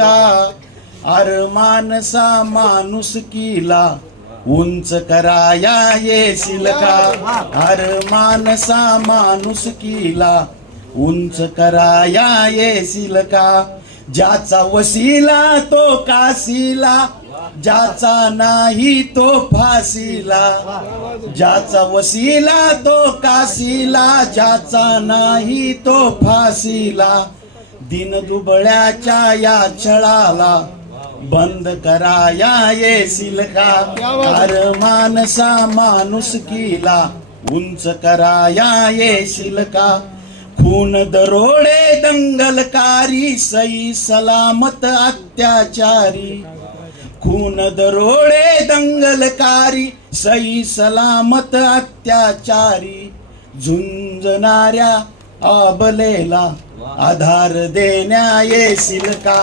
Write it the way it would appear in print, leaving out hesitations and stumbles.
का? अर मानसा माणुसकीला उंच कराया येशील का? अर मानसा माणुसकीला उंच कराया येशील का? ज्याचा वसिला तो काशीला, ज्याचा नाही तो फाशीला. ज्याचा वसिला तो काशीला, ज्याचा नाही तो फाशीला. दिन दुबळ्याच्या या छळाला बंद कराया येशील का? अर मानसा माणुसकीला उंच कराया येशील का? खून दरोडे दंगलकारी सई सलामत अत्याचारी. खून दरोडे दंगलकारी सई सलामत अत्याचारी. झुंजणाऱ्या आबलेला आधार देण्या येशील का?